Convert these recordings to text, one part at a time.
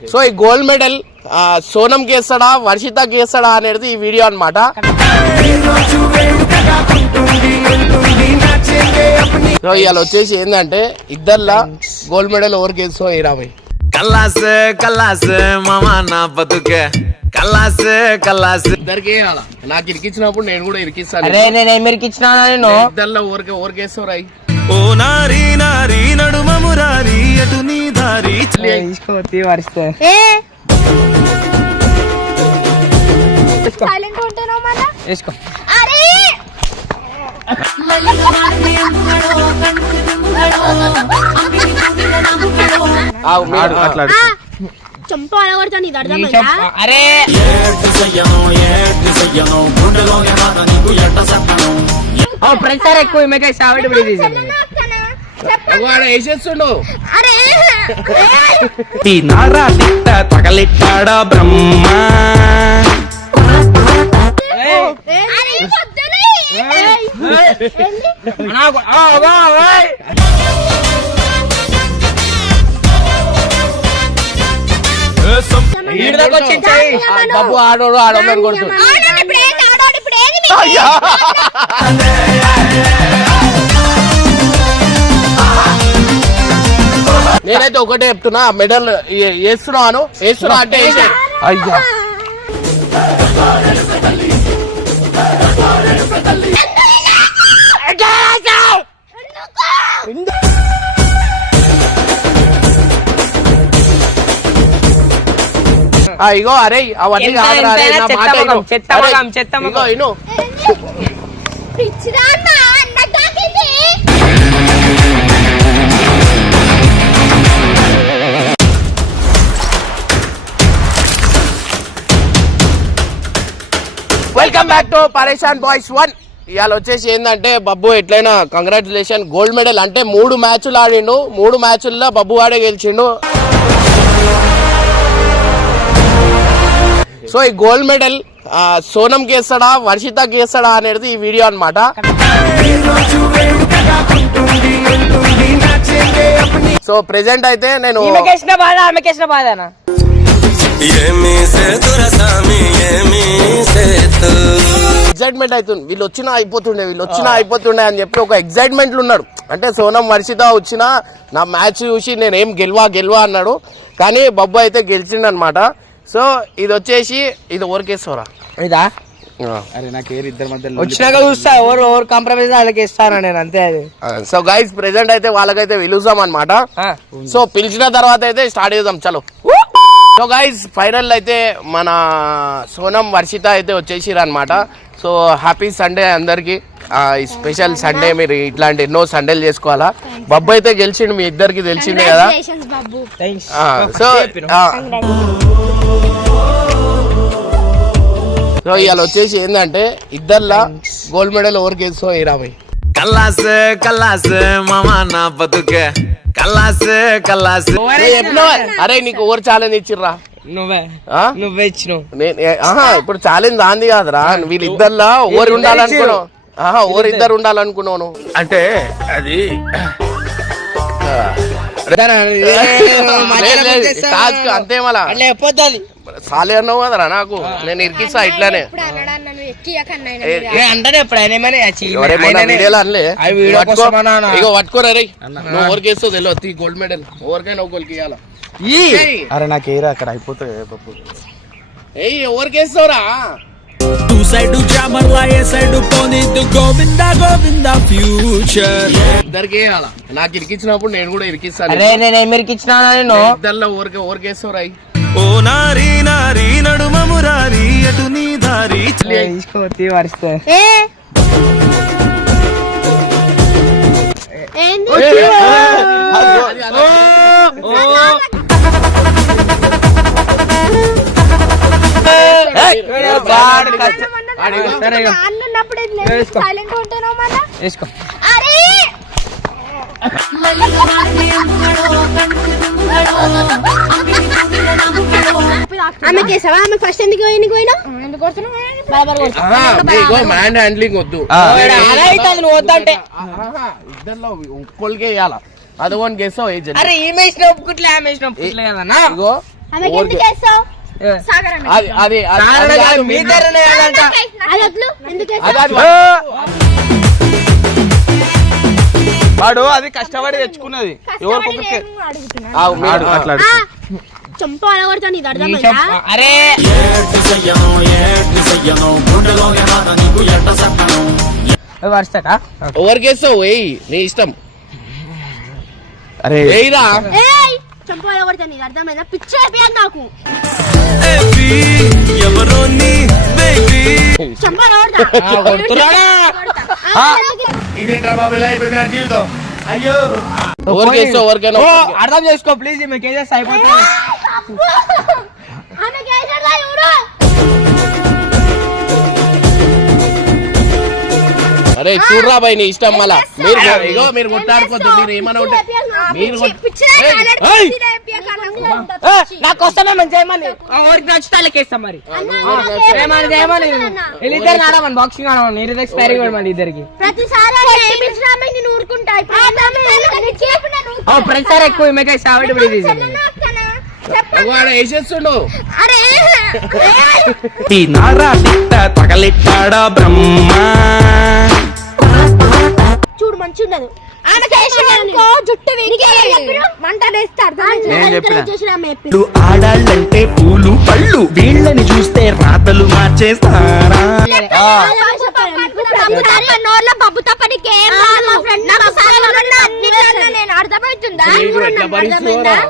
So ఈ gold medal ఆ, సోనం గేస్తాడా వర్షిత గేస్తాడా అనేది ఈ వీడియో అన్నమాట. సో ఇవాళ వచ్చేసి ఏంటంటే ఇద్దర్లా గోల్డ్ మెడల్ ఎవరికి వేస్తాం ఇరాబై కల్లాస్ కల్లాస్ మామా నా బతుకే. కల్లాస్ కల్లాస్. ఇద్దరికి వేయాలా నాకు ఇరికించినప్పుడు నేను కూడా ఇరికిస్తాను. నేను ఇచ్చినా నేను? ఇద్దర్లో ఊరికే ఊరికి వేస్తావు రాయి. ఓ నారీ నారీ నడుమ మురారి అటు నీ దారి. తీసుకో వరిస్తే. వేసుకో చంప అరే! ఎక్కువ ఈమెకి సావిడి నారా తిట్ట తగలెట్టాడా బ్రహ్మ? బాబు ఆడోడు ఆడోడు కొడుతుంది నేనైతే ఒకటే చెప్తున్నా మెడల్ వేస్తున్నాను వేస్తున్నా అంటే అయ్యా ఇగో అరే అవన్నీ నా చెత్త. చెత్త ఇగో. ఇను welcome back to Pareshan boys one ఇవాళ వచ్చేసి ఏంటంటే బబ్బు ఎట్లయినా కంగ్రాచులేషన్ గోల్డ్ మెడల్ అంటే మూడు మ్యాచ్లు ఆడిండు మూడు మ్యాచ్ల్లో బబ్బు వాడే గెలిచిండు. సో ఈ గోల్డ్ మెడల్ సోనం గేస్తాడా వర్షిత గేస్తాడా అనేది ఈ వీడియో అన్నమాట. సో ప్రెసెంట్ అయితే నేను ఈమెకేసిన బాధ ఆమెకేసిన బాధనా ఏమి సేతుర సామి ఏమి సేతు. ఎగ్జైట్మెంట్ అవుతుంది. వీళ్ళు వచ్చినా అయిపోతుండే వీళ్ళు వచ్చినా అయిపోతుండే అని చెప్పి ఒక ఎగ్జైట్మెంట్ ఉన్నాడు అంటే సోనం వర్షిత వచ్చినా నా మ్యాచ్ చూసి నేను ఏం గెలవా గెలవా అన్నాడు. కానీ బబ్బు అయితే గెలిచిండు అనమాట సో ఇది వచ్చేసి ఇది ఓరికేస్తారా ఇదా? అరే నాకు ఏరి ఇద్దరు మధ్యలో వచ్చినాక చూస్తా ఎవరు ఎవరు కాంప్రమైజ్ వాళ్ళకి ఇస్తాను నేను అంతే అది. సో గైస్ ప్రెసెంట్ అయితే వాళ్ళకైతే పిలుస్తాం అనమాట. సో పిలిచిన తర్వాత అయితే స్టార్ట్ చేద్దాం. చలో. సో గైస్ ఫైనల్ అయితే మన సోనం వర్షిత అయితే వచ్చేసిరు అనమాట సో హ్యాపీ సండే అందరికి స్పెషల్ సండే మీరు ఇట్లాంటి ఎన్నో సండేలు చేసుకోవాలా? బబ్బు అయితే గెలిచిండు మీ ఇద్దరికి తెలిసిందే కదా? సో సో ఇవాళ వచ్చేసి ఏంటంటే ఇద్దర్లా గోల్డ్ మెడల్ ఎవరికి వేస్తాం ఇరాబై కల్లాస్ కల్లాస్ మామా నా బతుకే. కల్లాస్ కల్లాస్. అరే నీకు ఓవర్ ఛాలెంజ్ ఇచ్చిర్రా. నువ్వే? నువ్వే ఇచ్చినావు. ఇప్పుడు ఛాలెంజ్ దాంది కాదురా. వీళ్ళిద్దర్లా ఓవర్ ఉండాలనుకున్నావు. ఆహా ఓవర్ ఇద్దరు ఉండాలనుకున్నావు నువ్వు. అంటే అది అంతే మళ్ళా. సాలే అన్నావు కదరా నాకు. నేను ఇరికిస్తా ఇట్లానే. తెలియదు గోల్డ్ మెడల్ ఎవరికైనా ఒకరికి ఇవ్వాల ఈ. అరే నాకు ఏరా అక్కడ అయిపోతుంది పప్పు ఏయ్ ఎవరికేస్తావురా టూ సైడ్ జామర్లా ఏ సైడ్ పోనీదు గోవింద గోవింద ఫ్యూచర్ ఇద్దరికి ఇవ్వాల నాకు ఇరికించినప్పుడు నేను కూడా ఇరికిస్తాను. అరే నేను ఇద్దరిలో ఊరికే ఓరికేస్తావురా ఓ నారీ నారీ నడుమ మురారి అటు నీ దారి తీసుకో వరిస్తే ఏ ఏంది వాడు కష్ట- సరే ఇక. అన్న ఉన్నప్పుడు వేసుకో. సైలెంట్ ఉంటున్నావు మళ్ళా వేసుకో అరే ఆమెకి వేసావా ఆమె ఫస్ట్ ఎందుకు పోయి పోయినా బరాబర్ కొడుతున్నావు. మ్యాన్ హ్యాండ్లింగ్ వద్దు. వద్దంటే. ఇద్దరిలో ఇవ్వాల వన్ గెస్ అరే ఈమె ఒప్పుకుట్లే ఆమె ఒప్పుకుట్లే కదన్నా? ఇగో మీ ఎందుకు అది వాడు అది కష్టపడి తెచ్చుకున్నది. అరే! ఎవరికి వేస్తావు నీ ఇష్టం. అరే! అలగొడతా నీకు అర్థమైందా పిచ్చి అయిపోయాను నాకు. ఎవరో నీ బేబీ చంప అలగొడతా కొడుతున్నాడా ఎవరికి వేస్తావు ఎవరికైనా ఓ, ఒకరికి. అర్థం చేసుకో ప్లీజ్ మీకు ఏం చేస్తే అరే చూడరా బాయ్ నీ ఇష్టం మళ్ళా. మీరు ఇగో మీరు కొట్టాడుకోవద్దు మీరు ఏమన్నా ఉంటే మీరు! నాకు వస్తామే మంచి చేయమని? ఎవరికి నచ్చితే వాళ్ళకి వేస్తాం మరి. ఏమని చేయమని? వీళ్ళిద్దరు ఆడమని బాక్సింగ్ ఆడమని. నీరు ఎక్స్పైరీ కూడా మళ్ళీ ఇద్దరికి. ప్రతిసారి ఎక్కువ ఈమెకి సావిడి ఇప్పుడు వేసేస్తుండు అరే నారా తిట్ట తగలెట్టాడా బ్రహ్మ? మంచి ఉండదు ఆడాళ్ళంటే పూలు పళ్ళు వీళ్ళని చూస్తే రాతలు మార్చేస్తారా?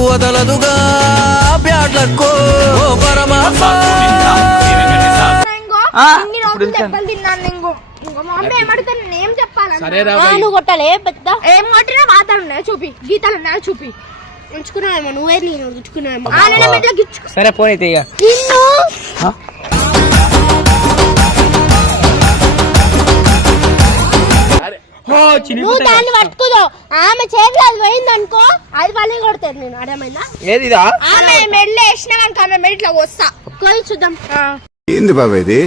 వదలదుగా బ్యాడ్లకో దెబ్బలు తిన్నాను ఏం చెప్పాలి సరే రా బాయ్. నువ్వు కొట్టాలి పెద్ద? ఏం కొట్టినా ఉన్నాయో చూపి. గీతాలు ఉన్నాయో చూపి. ఉంచుకున్నావేమో నువ్వే నేను ఉంచుకున్నావేమో. సరే పోనైతే ఇక నిన్ను? నువ్వు. దాన్ని పట్టుకుదో ఆమె చేతిలో అది పోయింది అనుకో అది పని కొడతాను నేను. అర్థమైందా? ఏది ఇదా? ఆమె మెడలో వేసినావనుకో ఆమె మెడలో వస్తా. కోయి చూద్దాం. ఏంది బాబా ఇది?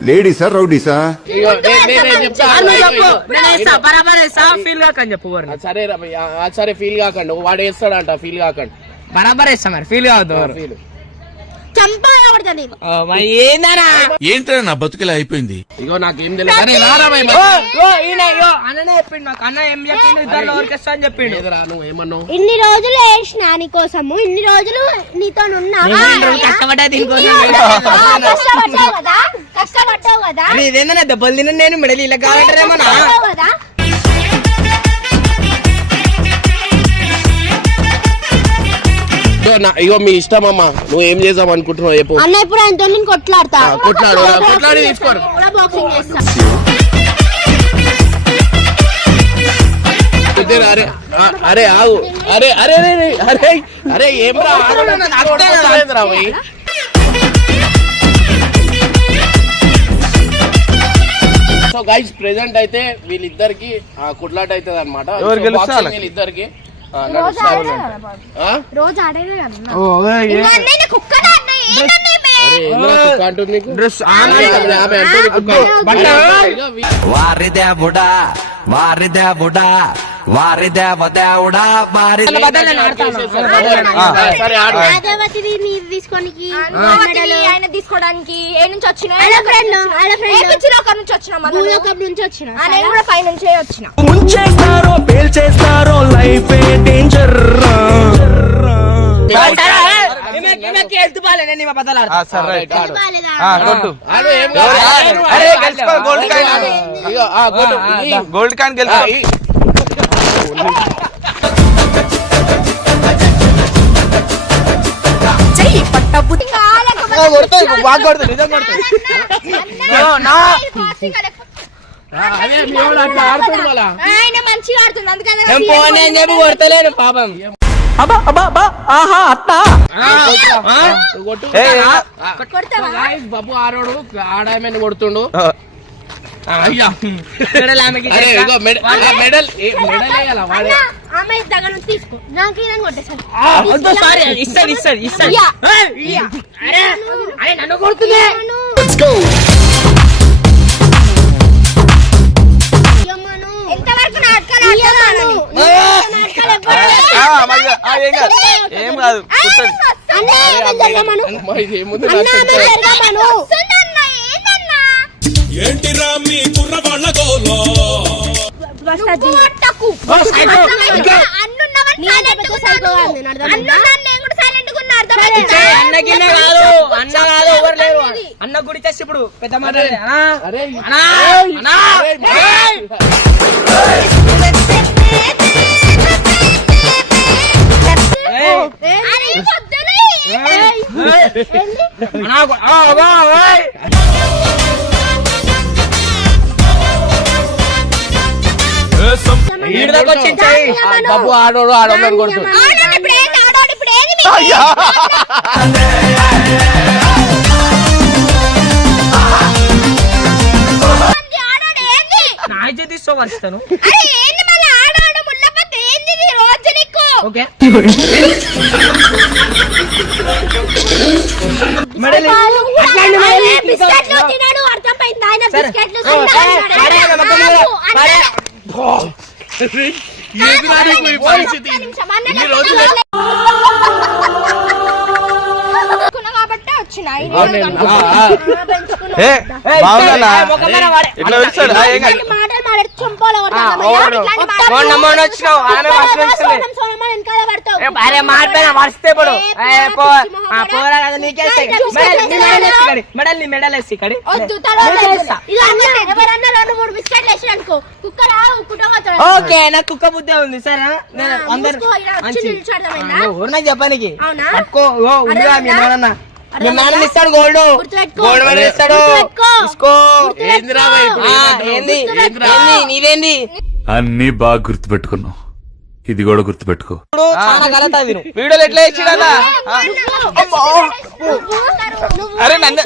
లేడీసా రౌడీసా? ఫీల్ కాకని చెప్పు సరే సరే ఫీల్ కాకండి. వాడు వేస్తాడంట ఫీల్ కాకండి. బరాబర్ వేస్తా మరి ఫీల్ కావద్దు ఎవరు. ఫీల్. చంపా కొడుతుంది ఓ, మరి ఏందనా ఏంట్రా నా బతుకులా అయిపోయింది? ఇగో నాకేం తెలియదు. ఇన్ని రోజులు వేసిన నీ కోసము ఇన్ని రోజులు నీతో ఉన్నా కష్టపడ్డావు కదా ఇదేందన్నా దెబ్బలు తిన్న నేను మెడలు ఇలా కావాలంటారేమన్నా కదా ఇగో నా- ఇగో మీ ఇష్టం అమ్మా నువ్వు ఏం చేద్దాం అనుకుంటున్నావు చెప్పు అన్న ఇప్పుడు ఆయనతో నేను కొట్లాడతా ఆ, కొట్లాడు, కొట్లాడి తీసుకోరు. కూడా బాక్సింగ్ చేస్తా ఇద్దరు అరే ఆ, అరే ఆగు అరే అరే అరే అరే, ఏం రా. సో గైస్ ప్రెసెంట్ అయితే వీళ్ళిద్దరికి కొట్లాట అవుతుంది అనమాట. వీళ్ళిద్దరికి ఆ, రోజు నడుస్తా ఆడేదే వారి దేవ దేవుడా వారి తీసుకోనికి ఆయన తీసుకోవడానికి ఏ నుంచి వచ్చిన ఆడ ఫ్రెండ్ ఆడ ఫ్రెండ్ ఒక నుంచి వచ్చిన నుంచి వచ్చిన. నేను కూడా పై నుంచే వచ్చిన. ముంచేస్తారో పేల్చేస్తారో లైఫ్ డేంజర్ ఈమెకి- ఈమెకి హెల్త్ చెప్పి కొడతలేను పాపం నువ్వు కొట్టు. ఏ, ఏ, ఆ, సో guys, బాబు ఆరోడు ఆడామని కొడుతుండు అయ్యా. మెడల్ ఆమెకి మెడల్ ఏ- మెడల్ వేయాలా వాడే? ఆమె దగ్గర తీసుకో. నాకు ఇదని కొట్టేసాను. వద్దు సారీ ఇస్తాడు ఇయ్య. ఏయ్, అరే అరే నన్ను కొడుతుంది. మరి, ఆ, ఏం కాదు. ఏముంది ఏంటిరా మీ కుర్రవాళ్ళ గోలో? నువ్వు కొట్టకు. అర్థమైందా? అన్నున్నవని silent గా ఉన్నాను. అన్నున్నాను, నేను కూడా silent గా ఉన్నా, అర్థమైందా? అన్నకి అన్న కాదు అన్న కాదు ఎవరు లేరు. అన్న గుడి చేసి ఇప్పుడు పెద్ద మాట అన్నా. బాబు ఆడోడు ఆడోడు కొడుతుంది ఆడోడు ఇప్పుడు ఏంది? ఆడోడు ఇప్పుడు ఏంది మీకు? అయ్యా. ఏంది? ఆడోడు ఏంది? నా ఇజ్జత్ తీసుకో వస్తాను? ఓకే. మెడలి అట్లాంటి ఆయన బిస్కెట్లు పరిస్థితి ఈ రోజు. ఇట్లా పిలుస్తాడు అరే మారిపోయినా ఇప్పుడు. నీకే. మెడల్ నీ మెడల్ వేసి ఇక్కడి. ఓకే నాకు కుక్క బుద్ధి ఉంది సరే అందరు చెప్పానికి? పట్టుకో ఓ ఉందిగా మీ? నాన్న ఇస్తాడు గోల్డ్. గోల్డ్ మెడల్ ఇస్తాడు? ఏంది? నీదేంది అన్ని బాగా గుర్తుపెట్టుకున్నావు. ఇది కూడా గుర్తుపెట్టుకో. వీడియోలు ఎట్లా ఇచ్చిడన్నా అరే నన్ను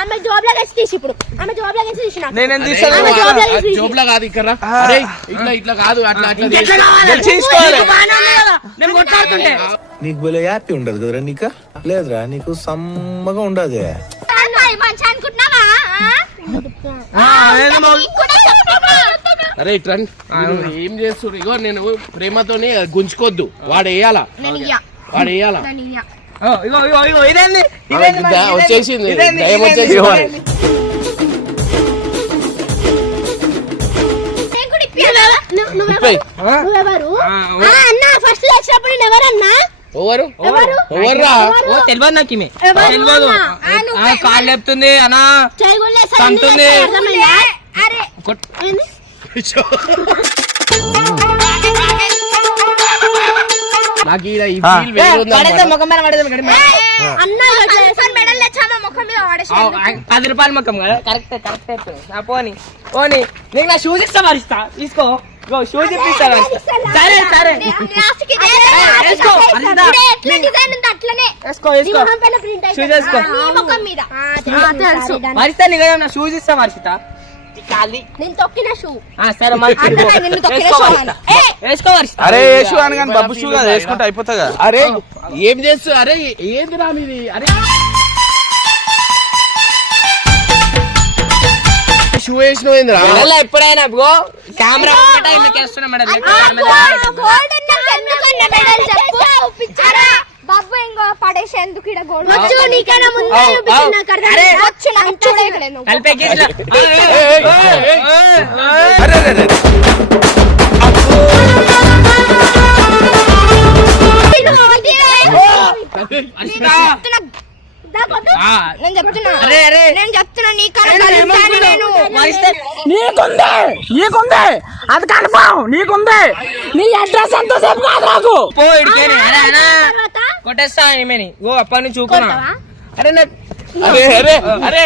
ఆమె జాబ్లో వేసి తీసి ఇప్పుడు. ఆమె జాబ్లో వేసి తీసి నాకు. నేనేం అరే, తీసాను ఆమె జాబ్లో వేసి తీసి. జోబులా కాదు ఇక్కడ అరే ఇట్లా ఇట్లా కాదు అట్లా అట్లా చేసి- గెలిచి తీసుకోవాలి నేను కొట్లాడుతుంటే. నీకు భలే హ్యాపీ ఉండదు కదరా నీక? లేదురా నీకు సమ్మగా ఉండదు. మంచి అనుకుంటున్నావా? అరే మీరు ఏం చేస్తున్నారు ఇగో నేను ప్రేమతోని గుంజుకోద్దు. వాడు వేయాలా. వాడు వేయాలా? వచ్చేసింది. ఇదేంది? వచ్చేసింది. నువ్వెవరు? అన్న ఫస్ట్ వచ్చినప్పుడు నేను ఎవరన్నా ఎవరు? తెలియదు నాకు ఈమె. కాళ్ళు లేపుతుంది అనా తంతుంది. నాకు ఈడ ఈ వేరే ఉంది పడేద్దాం, ముఖం మీద పడేద్దాం ఇక్కడ. మీద. ఆ, ఆ, పది రూపాయల ముఖం కదా? కరెక్ట్ కరెక్ట్ ఆ, పోనీ పోనీ. నీకు నా షూస్ ఇస్తా మరి ఇస్తా. తీసుకో. ఇగో షూస్ ఇప్పిస్తా మరి ఇస్తా. సరే సరే. వేసుకో, వేసుకో. వేసుకో పైన షూస్. మరిస్తా నీకు నా షూస్ ఇస్తా మరిసిత ఖాళీ నేను తొక్కిన షూ. సరే అరే యేసు అని కానీ బబ్బు షూ కదా. వేసుకుంటే అయిపోతుంది అరే ఏం చేస్తు? అరే ఏందిరా మీది? అరే. షూ వేసినావు ఏందిరా ఎప్పుడైనా కెమెరా ఒకటే ఎందుకు వేస్తున్నా మేడం. బాబు ఇంకో పడేసి ఎందుకు ఇక్కడ గోల్డ్ వచ్చు నీకైనా ముందే చూపించిన. నాకు అరే? వచ్చు నాకు చూడే ఇక్కడ నువ్వు. అరే అరే. నేను చెప్తున్నా. నేను చెప్తున్నా నీ కరెక్ట్ నేను నీకుంది నీకుంది. అది కన్ఫర్మ్ నీకుంది. నీ అడ్రస్ అంతా సేపు కాదు నాకు? కొట్టేస్తా ఏమని ఓ అప్పటి నుంచి చూకున్నా? అరే నా అరే అరే అరే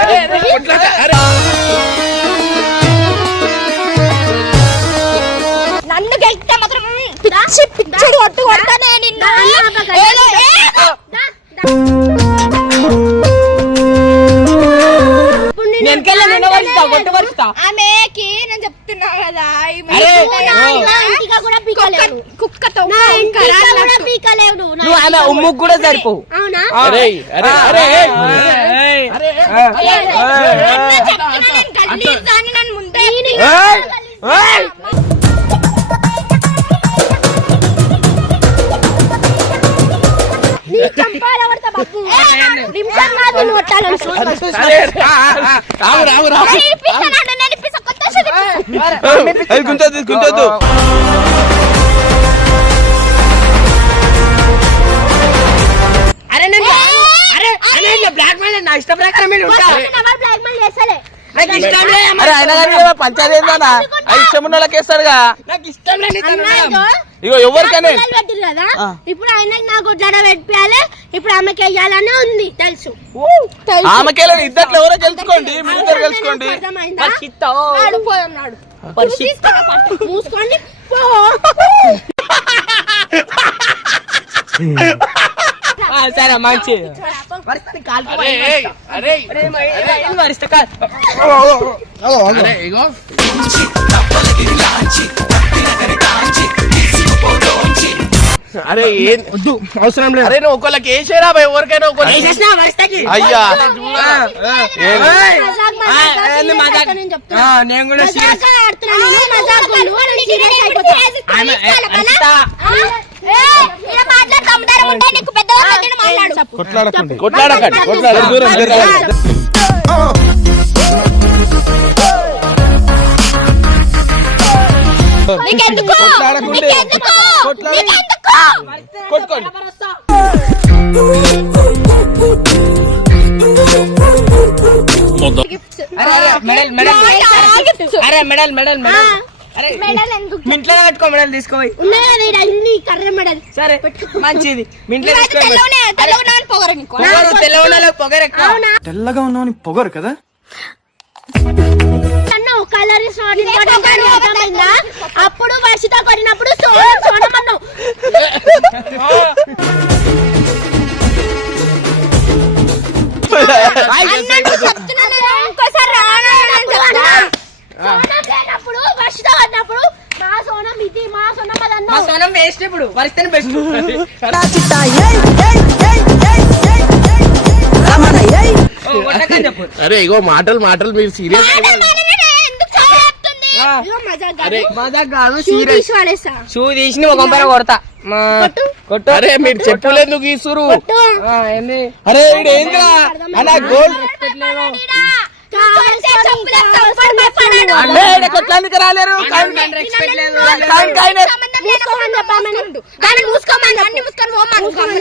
అరే, నన్ను గెలిస్తే మాత్రం పిచ్చి కొట్టు కొడతానే నిన్ను ఆమెకి నేను చెప్తున్నా కదా కుక్కతో పీకలేవు నువ్వు ఆమె ఉమ్ముకు కూడా సరిపో అవునా అరే అరే అరే అరే నీ చంపాల గలీజ్ అరే, గుంచొద్దు గుంచొద్దు అరే అరే అరే బ్లాక్ మెయిల్ నా ఇష్ట ప్రకారం ఉంటా బ్లాక్ మెయిల్ చేస్తలే. నాకు కానీ పంచాయతీ ఏందన్నా? ఇష్టం ఉన్న వాళ్ళకి వేస్తాడుగా. నాకు ఇగో ఎవరికనే నాకు ఇప్పుడు ఆయనకి నా గుడ్లాడ పెట్టాలి ఇప్పుడు ఆమెకి వేయాలని ఉంది తెలుసు. ఆమెకేలా ఇద్దట్లో ఎవరో గెలుచుకోండి మీ ఇద్దరు పట్టు. మూసుకోండి. సరే మంచి అరే ఏ- వద్దు అవసరం లేదు అరే నువ్వు ఒకళ్ళకి వేసేరా భయ్, ఎవరికైనా వరిస్తాకి అయ్యా నేను కూడా కొట్లాడకండి కొట్లాడకండి కొట్టుకోండి మెడల్ మెడల్ అరే మెడల్ మెడల్ మెడల్ మెడల్ ఎందుకు? మీ ఇంట్లో పెట్టుకో మెడల్ కర్ర సరే మంచిది. మీ ఇంట్లో తెల్లవనాలో పొగరు తెల్లగా ఉన్నావు పొగరు కదా? కలర్ అప్పుడు వర్షిత కొట్టినప్పుడు సోనం సోనం అన్నావు. చెప్తున్నా నేను ఇంకోసారి రాను అని చెప్తున్నా సోనం లేనప్పుడు వర్షిత కొట్టినప్పుడు మా సోనం ఇది మా సోనం అది మా అన్నావు సోనం వేస్ట్ ఇప్పుడు వరిస్తేనే బెస్ట్ చెప్పు అరే ఇగో మాటలు మాటలు మీరు సీరియస్ షూ సీరియస్ తీసి ఒక కొంపర కొడతా కొట్టు అరే మీరు ఆ, ఏంది అరే ఏంద్రా అలా గోల్డ్ కొట్లానికి రాలేరు.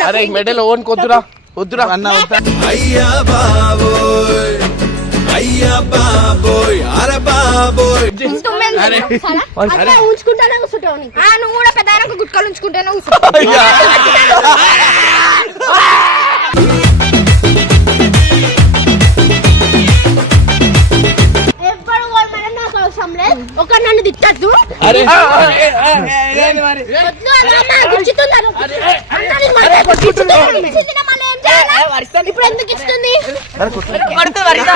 అరే మెడల్ ఓన్ కొద్దురా వద్దురా. అన్న అయ్యా బాబోయ్. అయ్యా బాబోయ్. అర బాబోయ్. ఉంచుకుంటానే కూర్చుంటావు నీకు. ఆ నువ్వు కూడా పెద్ద గుట్కలు ఉంచుకుంటేనే కూర్చో అవసరం లేదు ఒక నన్ను తిట్టద్దు. ఏంది మరి. వద్దు అమ్మా, గుచ్చుతుంది అది. అన్నది మాట, గుచ్చుతుంది. ఇచ్చింది మళ్ళీ ఏం చేయాలి ఇప్పుడు ఎందుకు ఇస్తుంది కొడుతూ వరిస్తా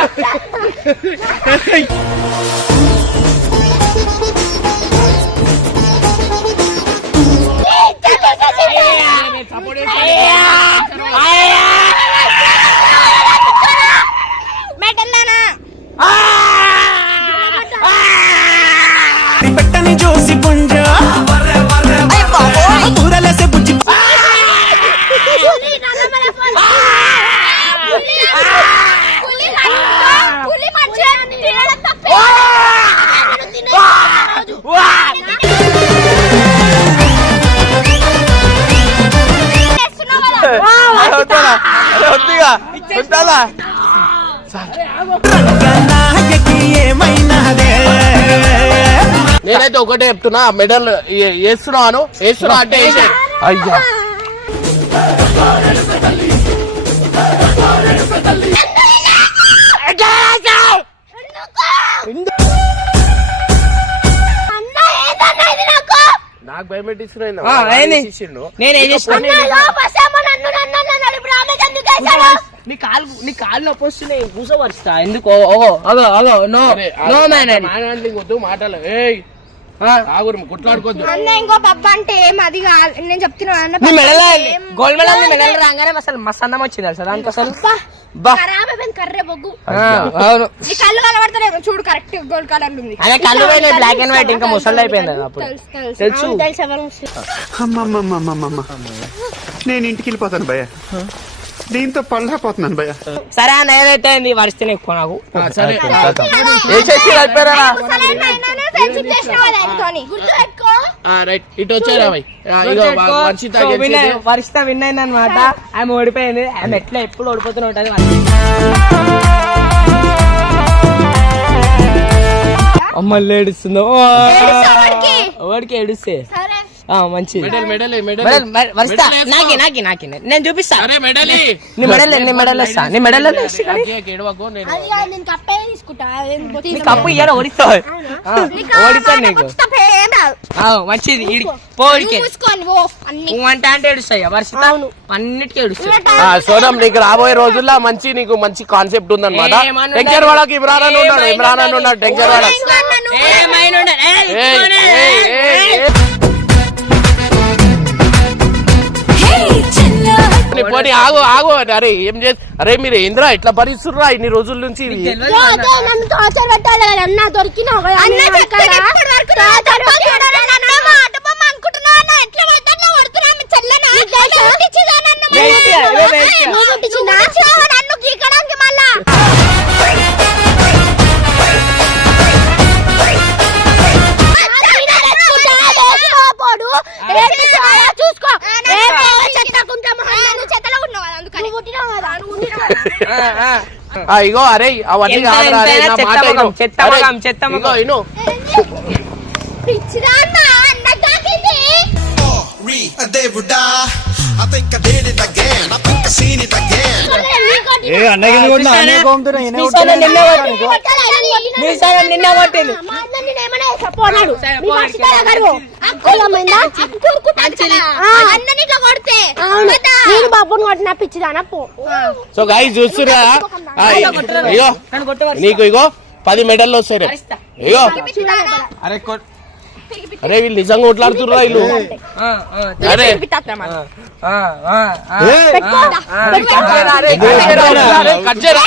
మెటల్లానా పెట్టని జోసి పుంజ ఊరలేసే బుజ్జి పులి నల్లమల పులి. పులి మంచిగా, పులి మంచిగా తినడం తప్పే. నేను తినేది రోజు. చేస్తున్నావు కదా. వద్దురా అరే వద్దుగా వద్దాలా నేనైతే ఒకటే చెప్తున్నా మెడల్ వేస్తున్నాను వేస్తున్నా అంటే అయ్యా. నాకు నాకు భయం పెట్టిస్తున్నాయి ఆ, ఏంది? నేను ఏం చేసిన. అన్నలో బస్సేమో నన్ను నన్ను అన్నాడు ఇప్పుడు ఆమె ఎందుకు వేశాడు నీ కాలు నీ కాళ్ళు నొప్పి వస్తున్నాయి కూసోవరుస్తా ఎందుకు ఓ అగో అగో నో నో మ్యాన్ హ్యాండ్లింగ్ అన్న ఇంకో పప్ప అంటే ఏం అది కాదు. నేను చెప్తున్నా అన్న నీ పప్ప మెడల్ అంటే ఏం? గోల్డ్ మెడల్ నీ మెడల్ రాగానే అసలు మస్తు అందం వచ్చింది అసలు దానికి అసలు బా. ఖరాబ్ అయిపోయింది కర్రే బొగ్గు. అవును. కళ్ళు చూడు కరెక్ట్ గోల్డ్ కలర్ ఉంది. అదే కళ్ళు పోయినాయి బ్లాక్ అండ్ వైట్ ఇంకా ముసళ్ళు అయిపోయింది అప్పుడు. తెలుసు నేను ఇంటికి వెళ్ళిపోతాను భయ్య. దీంతో పళ్ళపోతున్నాను భయ్య. సరే అన్న ఏదైతే అయింది వరిస్తేనే ఎక్కువ నాకు రైట్. ఇటు వచ్చారా భయ్. వర్షిత గెలిచింది. వరిష్ట విన్ అయింది అనమాట ఆమె ఓడిపోయింది. ఆమె ఎట్లా ఎప్పుడు ఓడిపోతూనే ఉంటుంది అమ్మ ఏడుస్తుందో ఎవరికి? వాడికి? ఏడుస్తే. మంచిది. మెడల్. నాకి నాకి నాకి. నేను చూపిస్తా. అరే మెడలి నీ మెడల్ నీ మెడల్ వేస్తా నీ మెడల్ వేస్తా కానీ ఎడవకు నేను అది కాదు, నేను కప్పే తీసుకుంటా. అదేం పోతే నీ కప్పు ఇయ్యారా ఓడిస్తావు. ఓడిస్తాను నీకు. పుస్తకం ఏం రాదు. ఆ, మంచిది ఈడి పోడికే మూసుకొని ఓ అన్ని. నువ్వు అంటే అంటే ఏడుస్తాయి వర్షిత. అన్నిటికీ ఏడుస్తాయి. ఆ, సోనం నీకు రాబోయే రోజుల్లో మంచి నీకు మంచి కాన్సెప్ట్ ఉందన్నమాట. టెంచర్ వాళ్ళకి ఇమ్రాన్ అని ఉన్నాడు ఇమ్రాన్ అని ఉన్నాడు టెంచర్ వాళ్ళ పోనీ ఆగు ఆగు అరే ఏం చేసి అరే మీరు ఏంద్రా ఇట్లా భరిస్తుర్రా ఇన్ని రోజుల నుంచి ఇది? చూసుకో అందుకని పుట్టినావు ఇగో అరే అవన్నీ ఎంత- కాదురా, అరే, ఎంతైనా నా చెత్త మాట మొఖం, విను. చెత్త అరే, మొఖం, చెత్త ఇగో మొఖం. విను. పిచ్చిదా అన్న అన్న తాకింది దేవుడా I think I did it again. I think I seen it again. నిన్న కొట్టింది. మా మీ. అన్నని ఇట్లా కొడితే. నేను బాబుని కొట్టిన పిచ్చిదానా పో. సో గాయ కొట్టు వర్షిత. నీకు ఇగో పది మెడల్లో వస్తాయి. ఇగో. అరే అరే వీళ్ళు నిజంగా కొట్లాడుతుర్రా వీళ్ళు? అరే. కట్ చేయరా.